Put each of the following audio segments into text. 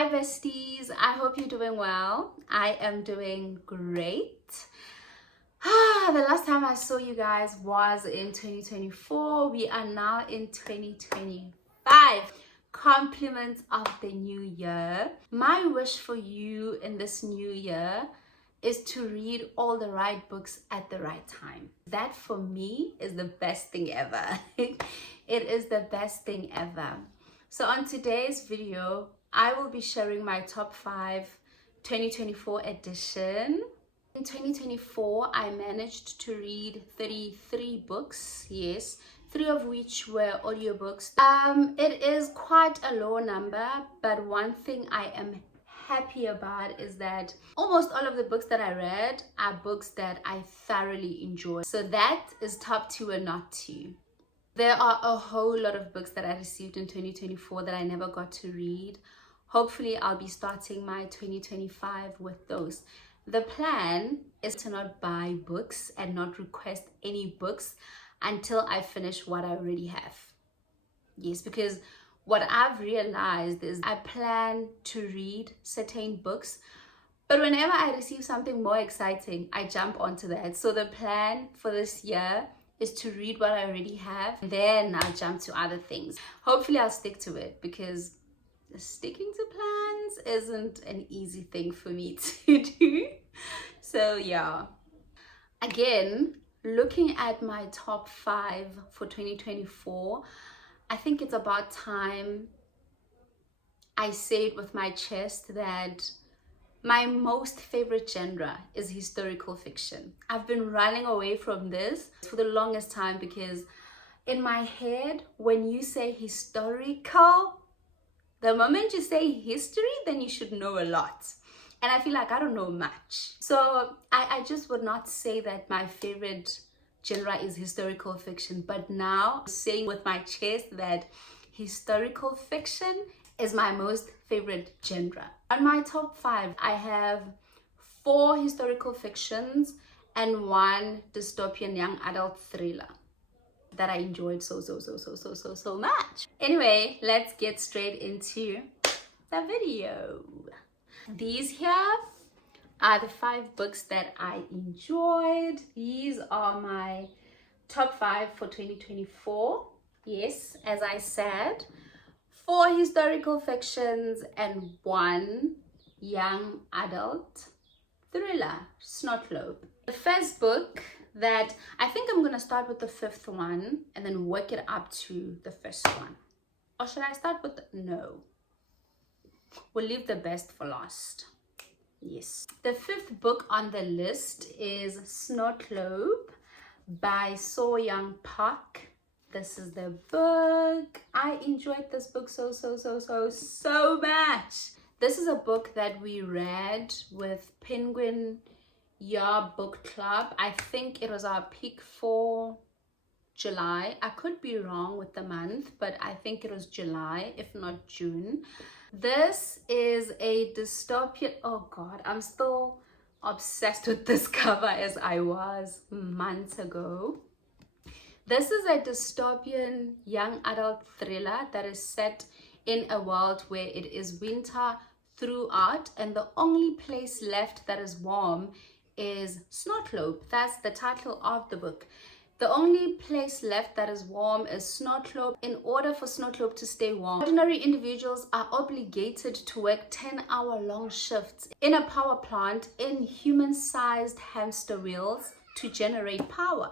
Hi besties, I hope you're doing well. I am doing great. The last time I saw you guys was in 2024. We are now in 2025. Compliments of the new year. My wish for you in this new year is to read all the right books at the right time. That for me is the best thing ever. It is the best thing ever. So on today's video, I will be sharing my top 5 2024 edition. In 2024, I managed to read 33 books, yes, 3 of which were audiobooks. It is quite a low number, but one thing I am happy about is that almost all of the books that I read are books that I thoroughly enjoy. So that is top 2 and not 2. There are a whole lot of books that I received in 2024 that I never got to read. Hopefully, I'll be starting my 2025 with those. The plan is to not buy books and not request any books until I finish what I already have. Yes, because what I've realized is I plan to read certain books, but whenever I receive something more exciting, I jump onto that. So the plan for this year is to read what I already have, then I'll jump to other things. Hopefully I'll stick to it, because sticking to plans isn't an easy thing for me to do. So yeah, again, looking at my top 5 for 2024, I think it's about time I say it with my chest that my most favorite genre is historical fiction. I've been running away from this for the longest time because in my head, when you say historical, the moment you say history, then you should know a lot. And I feel like I don't know much. So I just would not say that my favorite genre is historical fiction. But now, saying with my chest that historical fiction is my most favorite genre. On my top 5, I have 4 historical fictions and 1 dystopian young adult thriller that I enjoyed so much. Anyway, let's get straight into the video. These here are the 5 books that I enjoyed. These are my top 5 for 2024. Yes, as I said, 4 historical fictions and 1 young adult thriller, Snotlope. The first book that I think I'm gonna start with the 5th one and then work it up to the first one. Or should I start with no? We'll leave the best for last. Yes. The 5th book on the list is Snotlope by So Young Park. This is the book. I enjoyed this book so much. This is a book that we read with Penguin Book Club. I think it was our peak for July. I could be wrong with the month, but I think it was July, if not June. This is a dystopian. Oh God, I'm still obsessed with this cover as I was months ago. This is a dystopian young adult thriller that is set in a world where it is winter throughout, and the only place left that is warm is Snotlope. That's the title of the book. The only place left that is warm is Snotlope. In order for Snotlope to stay warm, ordinary individuals are obligated to work 10-hour-long shifts in a power plant in human-sized hamster wheels to generate power.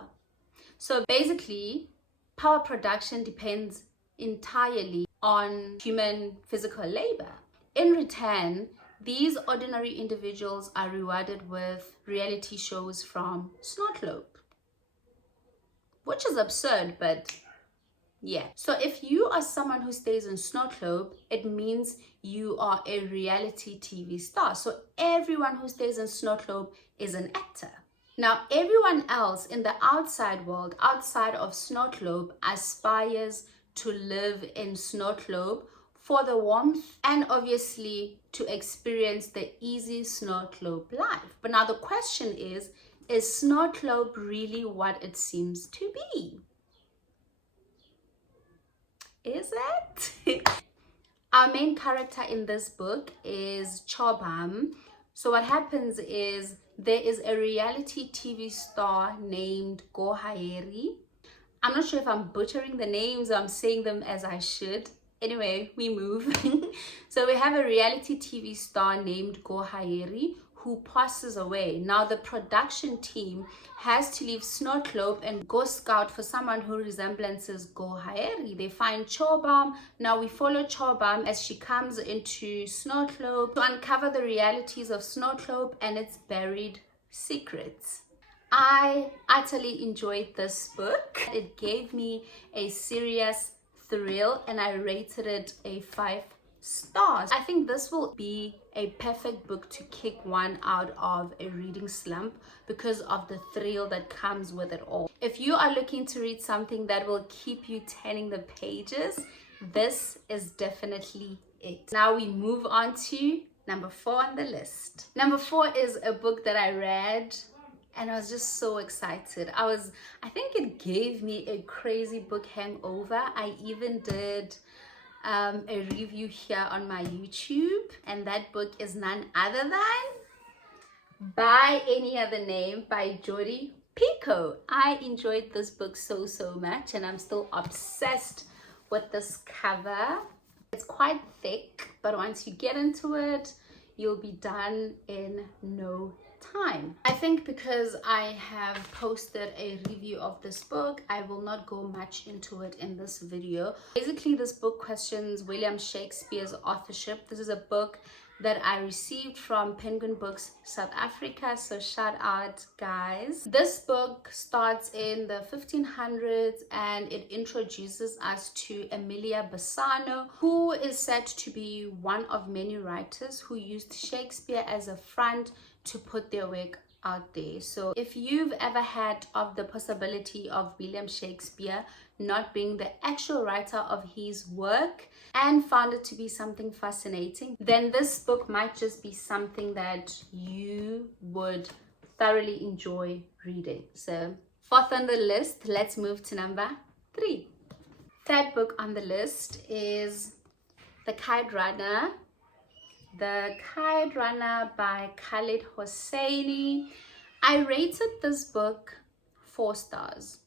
So basically, power production depends entirely on human physical labor. In return, these ordinary individuals are rewarded with reality shows from Snotlope, which is absurd, but yeah. So if you are someone who stays in Snotlope, it means you are a reality TV star. So everyone who stays in Snotlope is an actor. Now, everyone else in the outside world, outside of Snotlope, aspires to live in Snotlope for the warmth and obviously to experience the easy Snotlope life. But now the question is Snotlope really what it seems to be? Is it? Our main character in this book is Chobam. So what happens is there is a reality TV star named Gohaeri. I'm not sure if I'm butchering the names or I'm saying them as I should. Anyway, we move. So we have a reality TV star named Gohaeri who passes away. Now the production team has to leave Snowclope and go scout for someone who resemblances Gohaeri. They find Chobam. Now we follow Chobam as she comes into Snowclope to uncover the realities of Snowclope and its buried secrets. I utterly enjoyed this book. It gave me a serious thrill and I rated it a 5 stars. I think this will be a perfect book to kick one out of a reading slump because of the thrill that comes with it all. If you are looking to read something that will keep you turning the pages, this is definitely it. Now we move on to number 4 on the list. Number 4 is a book that I read and I was just so excited. I think it gave me a crazy book hangover. I even did a review here on my YouTube, and that book is none other than By Any Other Name by Jodi Picoult. I enjoyed this book so much and I'm still obsessed with this cover. It's quite thick, but once you get into it, you'll be done in no time. I think because I have posted a review of this book, I will not go much into it in this video. Basically, this book questions William Shakespeare's authorship. This is a book that I received from Penguin Books South Africa, so shout out guys. This book starts in the 1500s and it introduces us to Emilia Bassano, who is said to be one of many writers who used Shakespeare as a front to put their work out there. So if you've ever had of the possibility of William Shakespeare not being the actual writer of his work and found it to be something fascinating, then this book might just be something that you would thoroughly enjoy reading. So 4th on the list, let's move to number 3. 3rd book on the list is The Kite Runner by Khaled Hosseini. I rated this book 4 stars.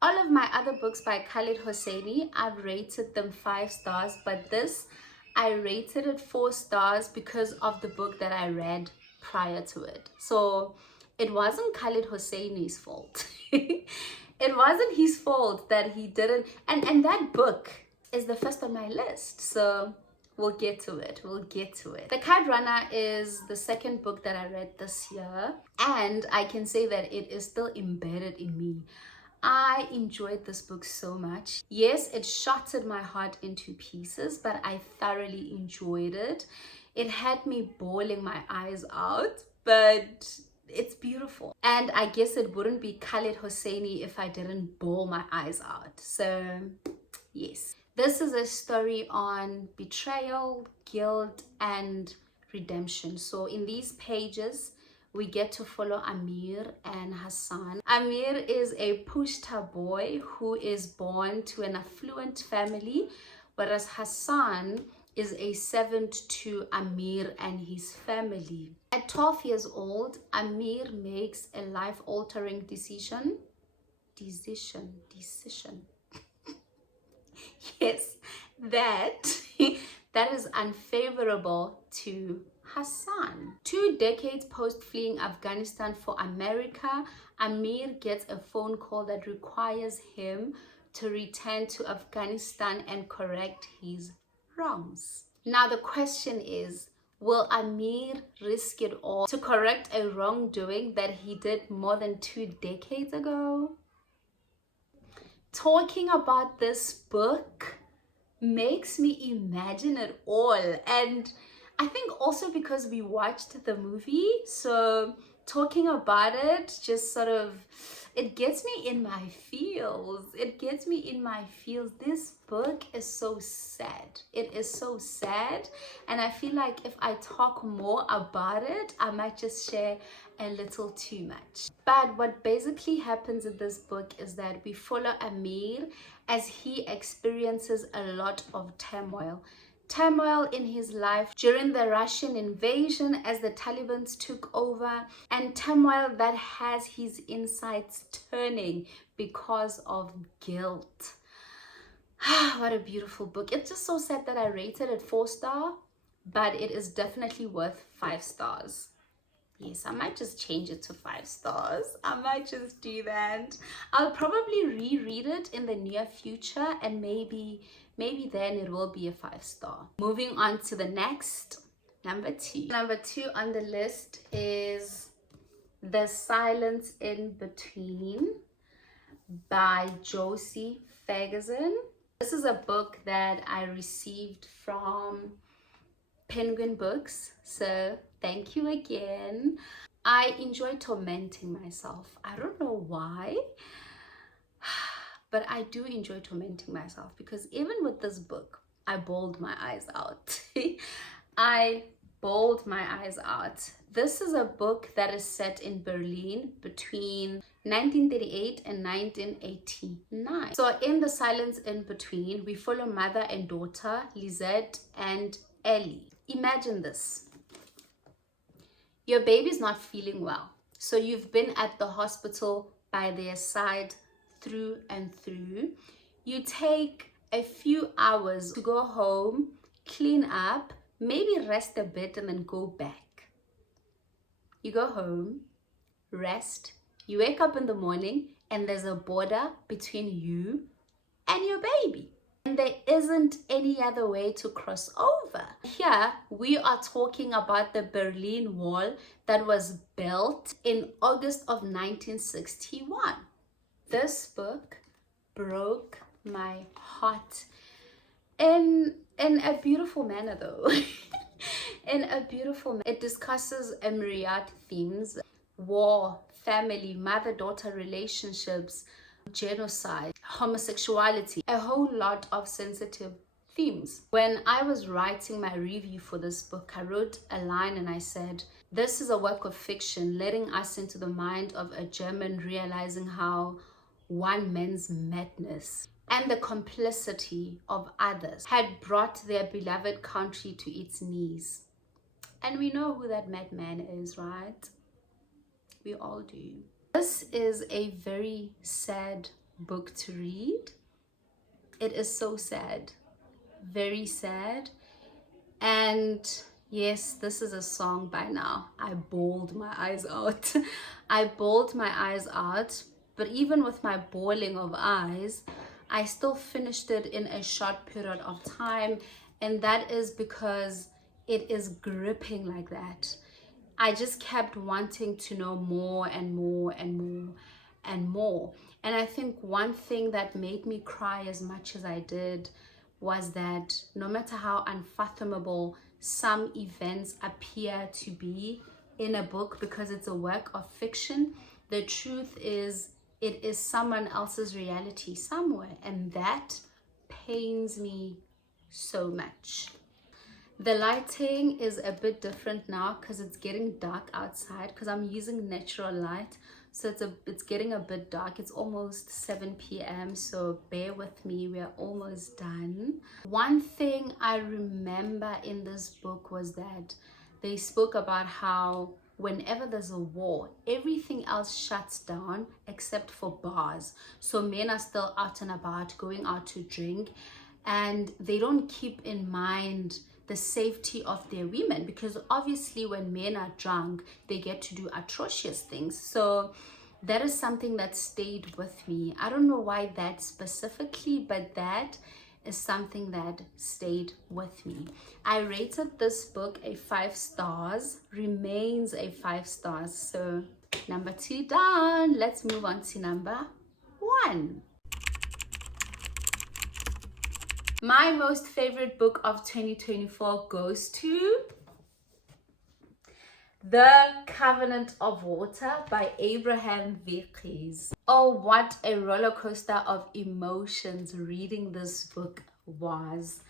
All of my other books by Khaled Hosseini, I've rated them 5 stars, but this, I rated it 4 stars because of the book that I read prior to it. So it wasn't Khaled Hosseini's fault. It wasn't his fault that he didn't, and that book is the first on my list. So we'll get to it. The Kite Runner is the 2nd book that I read this year, and I can say that it is still embedded in me. I enjoyed this book so much. Yes, it shattered my heart into pieces, but I thoroughly enjoyed it. It had me bawling my eyes out, but it's beautiful. And I guess it wouldn't be Khaled Hosseini if I didn't bawl my eyes out. So yes. This is a story on betrayal, guilt, and redemption. So in these pages, we get to follow Amir and Hassan. Amir is a pushta boy who is born to an affluent family, whereas Hassan is a servant to Amir and his family. At 12 years old, Amir makes a life-altering decision. Yes, that is unfavorable to Hassan. 2 decades post fleeing Afghanistan for America, Amir gets a phone call that requires him to return to Afghanistan and correct his wrongs. Now the question is, will Amir risk it all to correct a wrongdoing that he did more than 2 decades ago? Talking about this book makes me imagine it all, and I think also because we watched the movie, so talking about it just sort of, it gets me in my feels. This book is so sad. It is so sad, and I feel like if I talk more about it, I might just share a little too much. But what basically happens in this book is that we follow Amir as he experiences a lot of turmoil. turmoil in his life during the Russian invasion as the Taliban took over, and turmoil that has his insights turning because of guilt. What a beautiful book. It's just so sad that I rated it 4-star, but it is definitely worth 5 stars. Yes, I might just change it to 5 stars. I might just do that. I'll probably reread it in the near future, and maybe then it will be a 5-star. Moving on to the next, number 2. Number 2 on the list is The Silence in Between by Josie Ferguson. This is a book that I received from Penguin Books, so thank you again. I enjoy tormenting myself. I don't know why, but I do enjoy tormenting myself, because even with this book, I bawled my eyes out. I bawled my eyes out. This is a book that is set in Berlin between 1938 and 1989. So in The Silence in Between, we follow mother and daughter, Lisette and Ellie. Imagine this. Your baby's not feeling well. So you've been at the hospital by their side through and through. You take a few hours to go home, clean up, maybe rest a bit, and then go back. You go home, rest, you wake up in the morning, and there's a border between you and your baby. And there isn't any other way to cross over. Here, we are talking about the Berlin Wall that was built in August of 1961. This book broke my heart in a beautiful manner, though. In a beautiful manner. It discusses a myriad themes: war, family, mother-daughter relationships, genocide, homosexuality, a whole lot of sensitive themes. When I was writing my review for this book, I wrote a line and I said, "This is a work of fiction letting us into the mind of a German realizing how one man's madness and the complicity of others had brought their beloved country to its knees." And we know who that madman is, right? We all do. This is a very sad book to read. It is so sad, very sad. And yes, this is a song by now. I bawled my eyes out. I bawled my eyes out, but even with my bawling of eyes, I still finished it in a short period of time, and that is because it is gripping like that. I just kept wanting to know more and more and more and more. And I think one thing that made me cry as much as I did was that no matter how unfathomable some events appear to be in a book, because it's a work of fiction, the truth is it is someone else's reality somewhere, and that pains me so much. The lighting is a bit different now because it's getting dark outside, because I'm using natural light, so it's getting a bit dark. It's almost 7 p.m, so bear with me, we're almost done. One thing I remember in this book was that they spoke about how whenever there's a war, everything else shuts down except for bars. So men are still out and about, going out to drink, and they don't keep in mind the safety of their women, because obviously when men are drunk, they get to do atrocious things. So that is something that stayed with me. I don't know why that specifically, but that is something that stayed with me. I rated this book a 5 stars, remains a 5 stars. So number 2 done. Let's move on to number 1. My most favorite book of 2024 goes to The Covenant of Water by Abraham Vickers. Oh, what a roller coaster of emotions reading this book was.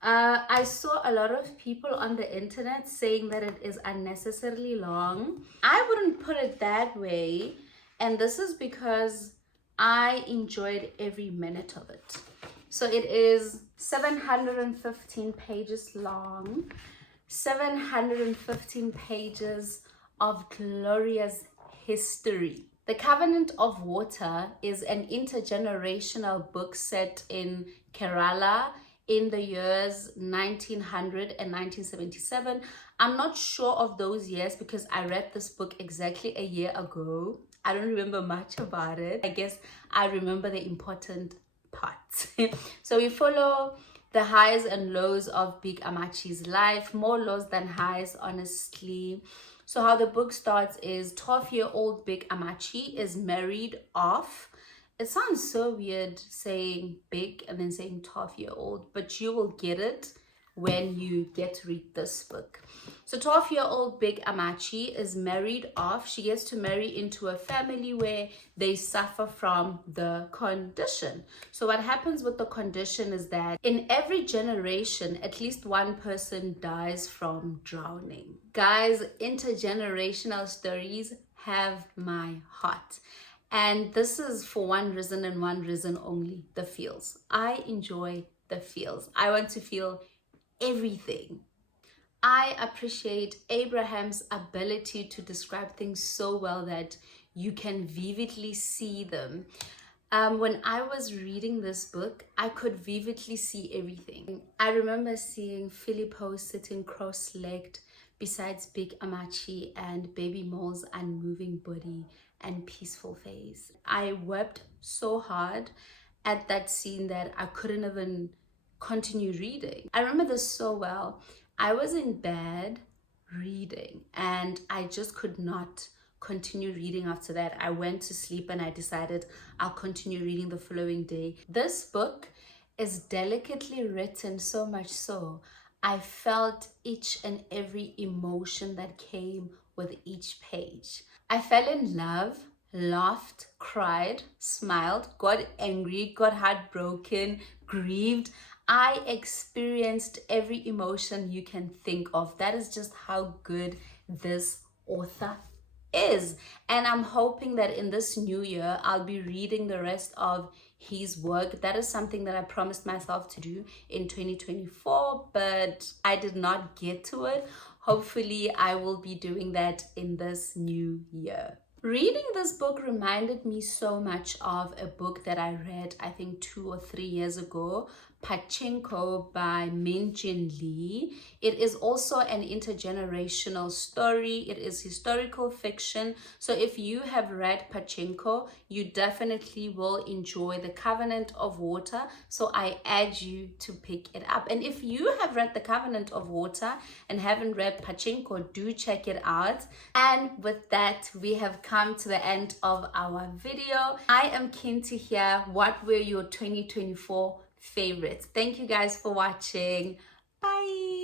I saw a lot of people on the internet saying that it is unnecessarily long. I wouldn't put it that way, and this is because I enjoyed every minute of it. So it is 715 pages long, 715 pages of glorious history. The Covenant of Water is an intergenerational book set in Kerala in the years 1900 and 1977. I'm not sure of those years because I read this book exactly a year ago. I don't remember much about it. I guess I remember the important parts. So we follow the highs and lows of Big Amachi's life, more lows than highs, honestly. So how the book starts is 12-year-old Big Amachi is married off. It sounds so weird saying big and then saying 12-year-old, but you will get it when you get to read this book. So 12-year-old Big Amachi is married off. She gets to marry into a family where they suffer from the condition. So what happens with the condition is that in every generation, at least one person dies from drowning. Guys, intergenerational stories have my heart. And this is for one reason and one reason only, the feels. I enjoy the feels. I want to feel everything. I appreciate Abraham's ability to describe things so well that you can vividly see them. When I was reading this book, I could vividly see everything. I remember seeing Filippo sitting cross-legged besides Big Amachi and Baby Mole's unmoving body and peaceful face. I wept so hard at that scene that I couldn't even continue reading. I remember this so well. I was in bed reading and I just could not continue reading after that. I went to sleep and I decided I'll continue reading the following day. This book is delicately written, so much so I felt each and every emotion that came with each page. I fell in love, laughed, cried, smiled, got angry, got heartbroken, grieved. I experienced every emotion you can think of. That is just how good this author is. And I'm hoping that in this new year, I'll be reading the rest of his work. That is something that I promised myself to do in 2024, but I did not get to it. Hopefully, I will be doing that in this new year. Reading this book reminded me so much of a book that I read, I think 2 or 3 years ago, Pachinko by Min Jin Lee. It is also an intergenerational story. It is historical fiction. So if you have read Pachinko, you definitely will enjoy The Covenant of Water. So I urge you to pick it up. And if you have read The Covenant of Water and haven't read Pachinko, do check it out. And with that, we have come to the end of our video. I am keen to hear what were your 2024 favorites. Thank you guys for watching. Bye.